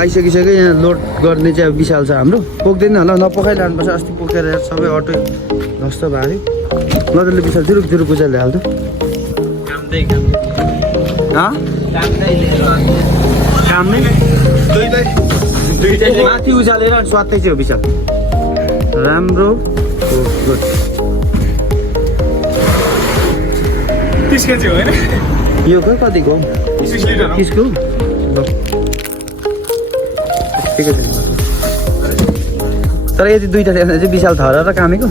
आइसकिसक्यो यहाँ लोड गर्ने चाहिँ अब विशाल छ हाम्रो पोक्दैन होला नपकाइलानुपर्छ अस्ति पोकेर सबै अटो नष्ट भयो नजरले विशाल जुरुक जुरुक उचाल्दै हाल्छ काममै माथि उचालेर स्वात्तै चाहिँ हो विशाल राम्रो गुड 30 केजी हो हैन यो कतिको 30 लिटर 30 को ठिकै छ तर यदि दुईटा थियो भने चाहिँ विशाल थर र कामेको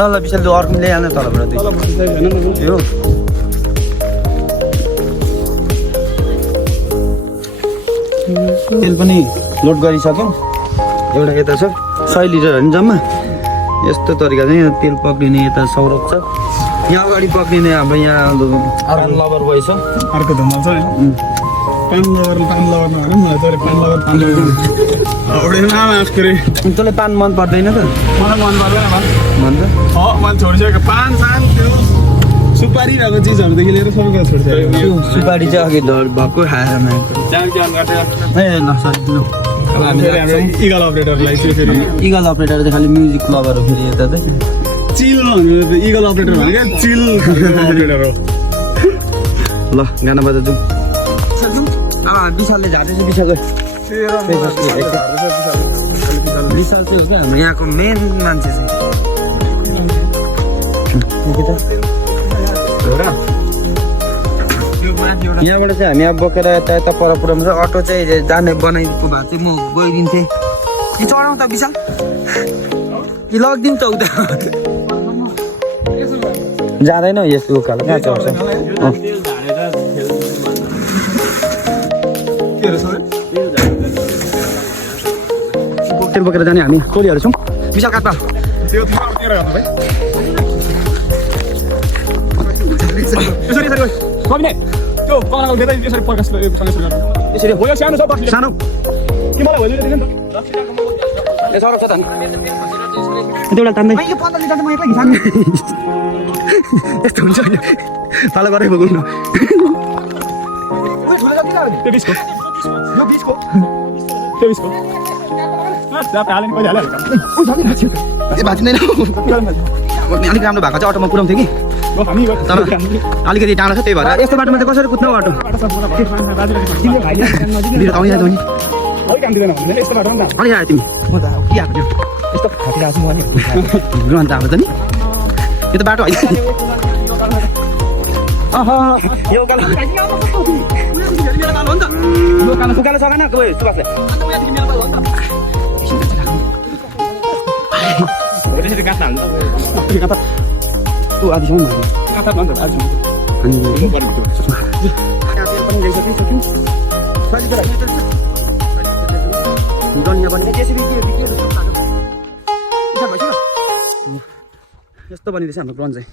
ल विशाल त्यो अर्को ल्याइहाल्नु तलबाट यो तेल पनि लोड गरिसक्यौँ एउटा यता छ 100 लिटर हो नि जम्मा यस्तो तरिका चाहिँ यहाँ तेल पक्रिने यता सौरभ छ यहाँ अगाडि पक्रिने हाम्रो यहाँ पान लभर भएछ अर्को धमाल छ नि पान लभर नभने मलाई त पान लभर औडे नाम आस्करे तँलाई पान मन पर्दैन त मलाई मन पर्दैन मन त मैले छोडिसकेको पान सान त्यो सुपारी भएको चिजहरूदेखि लिएर सबै कुरा छोडिसकेको सुपारी चाहिँ अघि भएको खाएर मागेको ए ल सरी ल अब हामी इगल अपरेटरलाई चाहिँ फेरि इगल अपरेटर चाहिँ खालि म्युजिक लभर हो फेरि यता चाहिँ चिल भनेर त इगल अपरेटर भनेको चिल अपरेटर हो ल गाना बजा जाउँ विशालले झार्दैछ विशाल विशाल चाहिँ हो क्या हाम्रो यहाँको मेन मान्छे चाहिँ यहाँबाट चाहिँ हामी अब बोकेर यता यता पर पुऱ्याउँछ अटो चाहिँ जाने बनाइदिएको भए चाहिँ म गइदिन्थेँ कि चढाउँ त विशाल कि लगिदिउँ त उता जाँदैन यस्तो उकालो कहाँ चढ्छ तेल बोकेर जाने हामी टोलीहरू छौँ विशाल काट्दा सानो यस्तो हुन्छ तल गरेर बोक्नु अलिक राम्रो भएको चाहिँ अटोमा पुऱ्याउँथ्यो कि अलिकति टाढो छ त्यही भएर यस्तो बाटोमा चाहिँ कसरी कुद्नु बाटो अलि आयो तिमी म त के आएको थियो यस्तो फाटिरहेको छु म अन्त हाम्रो त नि यो त बाटो होइन उकालो सकेन सुभाषले आधीसम्म यस्तो बनिरहेछ हाम्रो प्लन चाहिँ